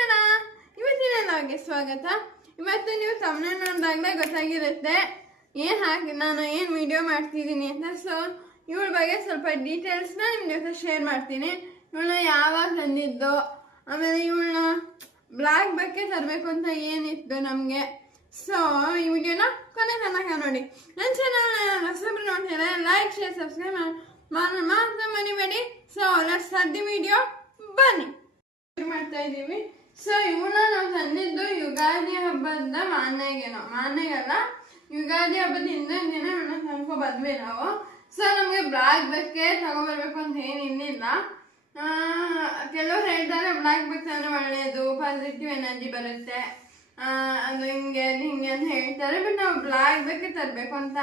ನಮಸ್ಕಾರ. ಇವತ್ತಿನ ಲಾಗ್ಗೆ ಸ್ವಾಗತ. ಇವತ್ತು ನೀವು ತಮ್ಮನೇ ನೋಡಿದಾಗಲೇ ಗೊತ್ತಾಗಿರುತ್ತೆ ನಾನು ಏನು ವಿಡಿಯೋ ಮಾಡ್ತಿದ್ದೀನಿ ಅಂತ. ಸೊ ಇವಳ ಬಗ್ಗೆ ಸ್ವಲ್ಪ ಡೀಟೇಲ್ಸ್ನ ನಿಮ್ಮ ಜೊತೆ ಶೇರ್ ಮಾಡ್ತೀನಿ. ಇವಳನ್ನ ಯಾವಾಗ ತಂದಿದ್ದು, ಆಮೇಲೆ ಇವಳನ್ನ ಬ್ಲ್ಯಾಕ್ ಬಗ್ಗೆ ತರಬೇಕು ಅಂತ ಏನಿತ್ತು ನಮಗೆ. ಸೊ ಈ ವಿಡಿಯೋನ ಕೊನೆ ತನಕ ನೋಡಿ. ನನ್ನ ಚಾನಲ್ ಹೊಸಬ್ರು ನೋಡ್ತಾರೆ, ಲೈಕ್ ಶೇರ್ ಸಬ್ಸ್ಕ್ರೈಬ್ ಮಾತ್ರ ಮರಿಬೇಡಿ. So let's start the video. ಬನ್ನಿ ಮಾಡ್ತಾ ಇದ್ದೀವಿ. ಸೊ ಇವನ್ನ ನಾವು ತಂದಿದ್ದು ಯುಗಾದಿ ಹಬ್ಬದ ಮಾನ್ನೆಗಲ್ಲ, ಯುಗಾದಿ ಹಬ್ಬದ ಹಿಂದಿನ ದಿನ ಇವನ್ನ ತಂದ್ಕೊ ಬಂದ್ವಿ ನಾವು. ಸೊ ನಮಗೆ ಬ್ಲ್ಯಾಕ್ ಬೆಕ್ಕೆ ತಗೊಬರ್ಬೇಕು ಅಂತ ಏನಿಲ್ಲ. ಕೆಲವ್ರು ಹೇಳ್ತಾರೆ ಬ್ಲ್ಯಾಕ್ ಬೆಕ್ ತಂದ್ರೆ ಒಳ್ಳೆಯದು, ಪಾಸಿಟಿವ್ ಎನರ್ಜಿ ಬರುತ್ತೆ, ಅದು ಹಿಂಗೆ ಅಂತ ಹೇಳ್ತಾರೆ. ಬಟ್ ನಾವು ಬ್ಲ್ಯಾಕ್ ಬೆಕ್ಕೆ ತರಬೇಕು ಅಂತ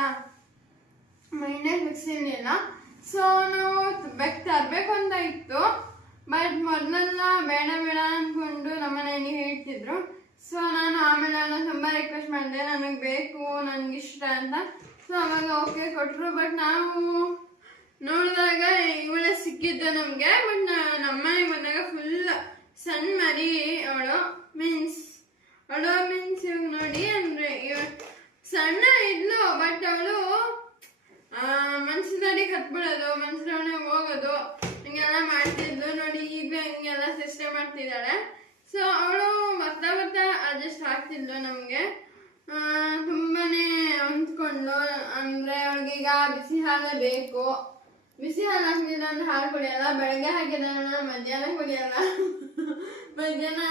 ಮೈಂಡಲ್ಲಿ ಫಿಕ್ಸ್ ಇರಲಿಲ್ಲ. ಸೊ ನಾವು ಬೆಕ್ ತರಬೇಕು ಅಂತ ಇತ್ತು. ಬಟ್ ಮೊದಲೆಲ್ಲ ಬೇಡ ಅಂದ್ಕೊಂಡು ನಮ್ಮನೆಯಲ್ಲಿ ಹೇಳ್ತಿದ್ರು. ಸೊ ನಾನು ಆಮೇಲೆ ತುಂಬ ರಿಕ್ವೆಸ್ಟ್ ಮಾಡಿದೆ, ನನಗೆ ಬೇಕು, ನನಗಿಷ್ಟ ಅಂತ. ಸೊ ಅವಾಗ ಓಕೆ ಕೊಟ್ಟರು. ಬಟ್ ನಾವು ನೋಡಿದಾಗ ಇವಳೇ ಸಿಕ್ಕಿದ್ದು ನಮಗೆ. ಬಟ್ ನಮ್ಮನೆಗೆ ಬಂದಾಗ ಫುಲ್ ಸಣ್ಣ ಮರಿ ಅವಳು. ಮೀನ್ಸ್ ಇವಾಗ ನೋಡಿ, ಅಂದರೆ ಸಣ್ಣ ಇದ್ಲು, ಬಟ್ ಅವಳು ಮನ್ಸಿನಡಿಗೆ ಹತ್ಬಿಡೋದು, ಮನ್ಸಿನೊಳಗೆ ಹೋಗೋದು, ಹಿಂಗೆಲ್ಲ ಮಾಡ್ತಿದ್ಲು. ನೋಡಿ ಈಗ ಹಿಂಗೆಲ್ಲ ಸಿಸ್ಟಮ್ ಮಾಡ್ತಿದ್ದಾಳೆ. ಸೊ ಅವಳು ಬರ್ತಾ ಅಡ್ಜಸ್ಟ್ ಆಗ್ತಿದ್ಲು ನಮಗೆ. ತುಂಬಾನೇ ಹೊಂದ್ಕೊಂಡ್ಲು. ಅಂದರೆ ಅವಳಿಗೀಗ ಬಿಸಿ ಹಾಲೇ ಬೇಕು. ಬಿಸಿ ಹಾಲು ಹಾಕಿಲ್ಲ ಅಂದ್ರೆ ಹಾಲು ಕುಡಿಯಲ್ಲ. ಬೆಳಗ್ಗೆ ಹಾಕಿದಾನ ಮಧ್ಯಾಹ್ನ ಕುಡಿಯಲ್ಲ, ಮಧ್ಯಾಹ್ನ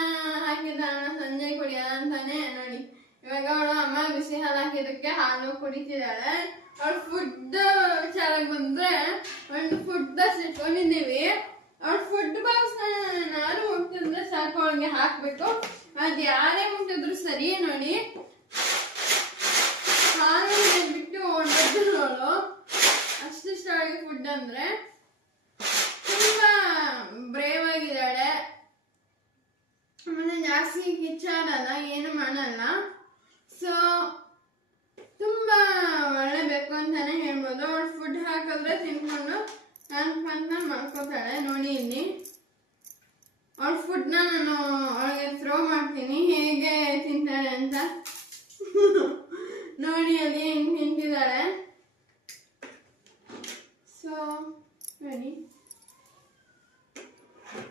ಹಾಕಿದಾನ ಸಂಜೆ ಕುಡಿಯಲ್ಲ ಅಂತಾನೆ. ನೋಡಿ ಇವಾಗ ಅವಳು ಅಮ್ಮ ಬಿಸಿ ಹಾಲು ಹಾಕಿದಕ್ಕೆ ಹಾಲು ಕುಡಿತಿದ್ದಾಳೆ. ಅವ್ಳ ಫುಡ್ ವಿಚಾರಕ್ಕೆ ಬಂದ್ರೆ ಒಂದು ಫುಡ್ ಬಾಕ್ಸ್ ಇಟ್ಕೊಂಡಿದ್ದೀವಿ. ಅವ್ಳ ಫುಡ್ ಬಾಕ್ಸ್ ನಾನು ಮುಟ್ಟಿದ್ರೆ ಸಾಕು, ಅವಳಿಗೆ ಹಾಕ್ಬೇಕು. ಅದು ಯಾರೇ ಮುಟ್ಟಿದ್ರು ಸರಿ. ನೋಡಿ ಹಾಲು ಬಿಟ್ಟು ಓಡೋದ್ರು ಅವಳು. ಅಷ್ಟಿಷ್ಟ ಅವಳಿಗೆ ಫುಡ್ ಅಂದ್ರೆ. ತುಂಬಾ ಬ್ರೇವ್ ಆಗಿದ್ದಾಳೆ. ಆಮೇಲೆ ಜಾಸ್ತಿ ಕಿಚ್ಚಾಡಲ್ಲ, ಏನು ಮಾಡಲ್ಲ. ಸೊ ತುಂಬಾ ಒಳ್ಳೆ ಬೇಕು ಅಂತಾನೆ ಹೇಳ್ಬೋದು. ಅವಳು ಫುಡ್ ಹಾಕಿದ್ರೆ ತಿನ್ಕೊಂಡು ಮಾಡ್ಕೋತಾಳೆ. ನೋಡಿ ಇಲ್ಲಿ ಅವಳ ಫುಡ್ನ ನಾನು ಅವಳಿಗೆ ಥ್ರೋ ಮಾಡ್ತೀನಿ, ಹೇಗೆ ತಿಂತಾಳೆ ಅಂತ. ನೋಡಿ ಅಲ್ಲಿ ಹೆಂಗೆ ತಿಂತಿದ್ದಾಳೆ. ಸೊ ನೋಡಿ,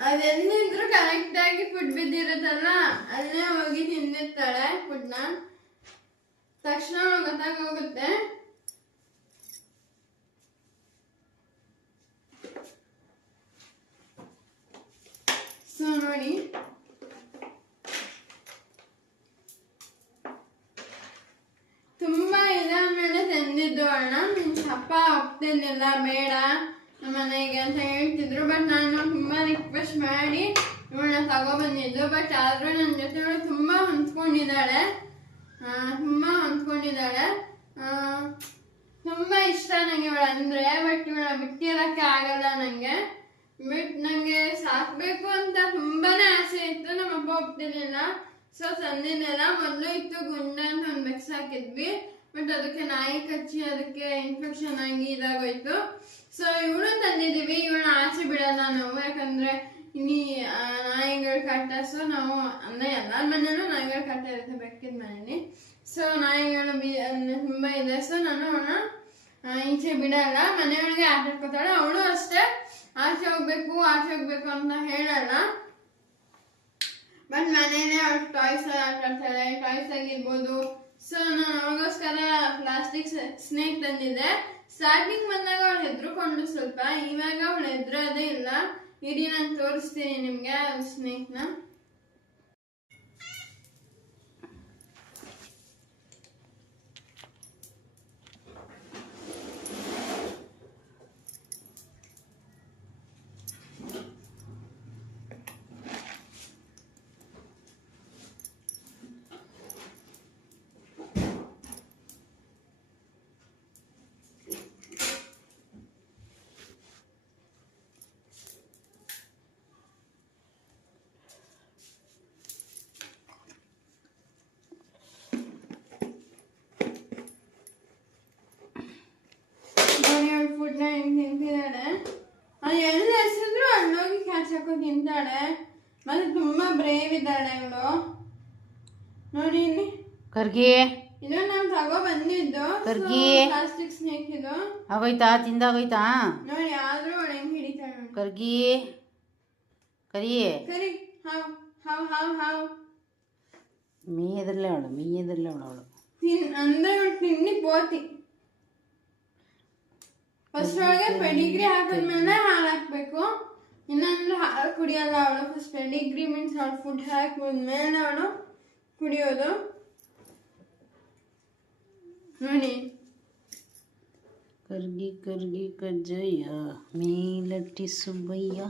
ಅದೆಲ್ಲಿದ್ರು ಕರೆಕ್ಟಾಗಿ ಫುಡ್ ಬಿದ್ದಿರುತ್ತಲ್ಲ, ಅಲ್ಲೇ ಹೋಗಿ ತಿಂದಿರ್ತಾಳೆ. ಫುಡ್ನ ತಕ್ಷಣ ಗೊತ್ತಾಗೋಗುತ್ತೆ. ಸೊ ನೋಡಿ ತುಂಬಾ ಇದಾದ್ಮೇಲೆ ತಂದಿದ್ದು ಅಣ್ಣ. ಮೀನ್ಸ್ ಅಪ್ಪ ಒಪ್ತಿರ್ಲಿಲ್ಲ, ಬೇಡ ನಮ್ಮನೆಗೆ ಅಂತ ಹೇಳ್ತಿದ್ರು. ಬಟ್ ನಾನು ತುಂಬಾ ರಿಕ್ವೆಸ್ಟ್ ಮಾಡಿ ಇವಳನ್ನ ತಗೊಬಂದಿದ್ದು. ಬಟ್ ಆದ್ರೂ ನನ್ನ ಜೊತೆ ಇವಳು ತುಂಬಾ ಹೊಂದ್ಕೊಂಡಿದ್ದಾಳೆ. ತುಂಬಾ ಇಷ್ಟ ನಂಗೆ ಇವಳು ಅಂದ್ರೆ. ಬಟ್ ಇವಳ ಬಿಟ್ಟಿರಕ್ಕೆ ಆಗಲ್ಲ ನಂಗೆ. ನಂಗೆ ಸಾಕ್ಬೇಕು ಅಂತ ತುಂಬಾನೇ ಆಸೆ ಇತ್ತು. ನಮ್ಮಪ್ಪ ಒಪ್ತಿರ್ಲಿಲ್ಲ. ಸೊ ತಂದಿದ್ದೆಲ್ಲ ಮೊದಲು ಇತ್ತು ಗುಂಡ ಅಂತ ಒಂದು ಬೆಕ್ಸ್ ಹಾಕಿದ್ವಿ. ಬಟ್ ಅದಕ್ಕೆ ನಾಯಿ ಕಚ್ಚಿ ಅದಕ್ಕೆ ಇನ್ಫೆಕ್ಷನ್ ಆಗಿ ಇದಾಗೋಯ್ತು. ಸೊ ಇವಳು ತಂದಿದ್ದೀವಿ. ಇವಳನ್ನ ಆಚೆ ಬಿಡಲ್ಲ ನಾವು, ಯಾಕಂದ್ರೆ ಇಲ್ಲಿ ನಾಯಿಗಳ ಕಾಟ. ಸೊ ನಾವು ಅಂದ್ರೆ ಎಲ್ಲರ ಮನೇಲೂ ನಾಯಿಗಳ ಕಾಟ ಇರುತ್ತೆ ಬೆಕ್ಕಿದ ಮನೇಲಿ. ಸೊ ನಾಯಿಗಳು ತುಂಬಾ ಇದೆ. ಸೊ ನಾನು ಅವಳನ್ನ ಈಚೆ ಬಿಡಲ್ಲ, ಮನೆಯೊಳಗೆ ಆಟ ಆಡ್ಕೋತಾಳೆ. ಅವಳು ಅಷ್ಟೇ ಆಚೆ ಹೋಗ್ಬೇಕು ಅಂತ ಹೇಳಲ್ಲ. ಬಟ್ ಮನೇಲೆ ಅವಳು ಟಾಯ್ಸ್ ಆಟ ಆಡ್ತಾಳೆ. ಟಾಯ್ಸ್ ಆಗಿರ್ಬೋದು. ಸೊ ನಾನು ಅವಳಿಗೋಸ್ಕರ ಪ್ಲಾಸ್ಟಿಕ್ ಸ್ನೇಕ್ ತಂದಿದ್ದೆ. ಸ್ಟಾರ್ಟಿಂಗ್ ಬಂದಾಗ ಅವಳು ಹೆದ್ರುಕೊಂಡು ಸ್ವಲ್ಪ, ಇವಾಗ ಅವಳು ಹೆದ್ರೋದೇ ಇಲ್ಲ. ಇಡೀ ನಾನು ತೋರಿಸ್ತೀನಿ ನಿಮ್ಗೆ ಸ್ನೇಕ್ನ. ಬ್ರೇವ್ ಇದ್ದಾಳೆ ಇವಳು. ನೋಡಿ ಇಲ್ಲಿ ಕರ್ಗಿ ಇದು ನಾನು ತಗೋ ಬಂದಿದ್ದು ಕರ್ಗಿ ಪ್ಲಾಸ್ಟಿಕ್ ಸ್ನೇಕ್ ಇದು. ಆಗೋಯ್ತಾ ತಿಂದಾಗೋಯ್ತಾ? ನೋಡಿ ಆದ್ರೂ ಅವಳು ಹೆಂಗ್ ಹಿಡಿತಾಳೆ ನೋಡಿ. ಕರ್ಗಿ ಕರಿ ಕರಿ ಹಾವ್ ಹಾವ್ ಹಾವ್ ಹಾವ್ ಮೀಯದ್ರಲ್ಲೇ ಅವಳು ಅಂದ್ರೆ ಇವಳು ತಿಂಡಿ ಪೋತಿ. ಫಸ್ಟ್ ಒಳಗೆ ಪೆಡಿಗ್ರಿ ಹಾಕಿದ್ಮೇಲೆ ಹಾಲು ಹಾಕ್ಬೇಕು. ಇನ್ನೊಂದು ಹಾಲು ಕುಡಿಯಲ್ಲ ಅವಳು. ಫಸ್ಟ್ ಪೆಡಿಗ್ರಿ ಮೀನ್ಸ್ ಅವಳು ಫುಡ್ ಹಾಕಿದ್ಮೇಲೆ ಅವಳು ಕುಡಿಯೋದು. ನೋಡಿ ಕರ್ಗಿ ಕರ್ಗಿ ಕಜ್ಜಯ್ಯ ಮೇಲಟ್ಟಿ ಸುಬ್ಬಯ್ಯ.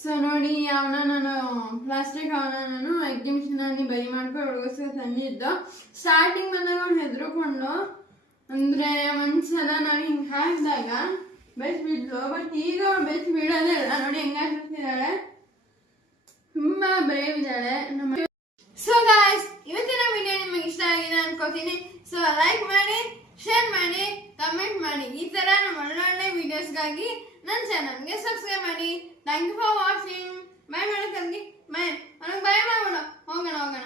ಸೊ ನೋಡಿ ಅವನ ನಾನು ಪ್ಲಾಸ್ಟಿಕ್ ಅವನ ನಾನು ಎಕ್ಸಿಬಿಷನ್ ಅಲ್ಲಿ ಬೈ ಮಾಡ್ಕೊಂಡು ಹುಡುಗಸ್ಕ ತಂದಿದ್ದು. ಸ್ಟಾರ್ಟಿಂಗ್ ಬಂದಾಗ ಅವ್ನು ಹೆದರ್ಕೊಂಡು ಅಂದ್ರೆ ಒಂದ್ಸಲ ನಾವು ಹಿಂಗೆ ಹಾಕಿದಾಗ ಬೆಸ್ಟ್ ಬಿದ್ಲು. ಬಟ್ ಈಗ ಅವಳು ಬೆಸ್ಟ್ ಬೀಳೋದೇ ಇಲ್ಲ. ನೋಡಿ ಹೆಂಗ ಹಾಕಿರ್ತಿದ್ದಾಳೆ, ತುಂಬಾ ಬ್ರೇವ್ ಇದ್ದಾಳೆ. ಸೊ ಗಾಯ್ಸ್, ಇವತ್ತಿನ ವಿಡಿಯೋ ನಿಮಗೆ ಇಷ್ಟ ಆಗಿದೆ ಅನ್ಕೋತೀನಿ. ಸೊ ಲೈಕ್ ಮಾಡಿ, ಶೇರ್ ಮಾಡಿ, ಕಮೆಂಟ್ ಮಾಡಿ. ಈ ತರ ನಮ್ಮ ಒಳ್ಳೊಳ್ಳೆ ವಿಡಿಯೋಸ್ಗಾಗಿ ನನ್ನ ಚಾನಲ್ಗೆ ಸಬ್ಸ್ಕ್ರೈಬ್ ಮಾಡಿ. Thank you for watching. Bye ಮಾಡೋಕ್ಕಂಗೆ ಬಾಯ್ ಮಾಡೋಣ, ಹೋಗೋಣ.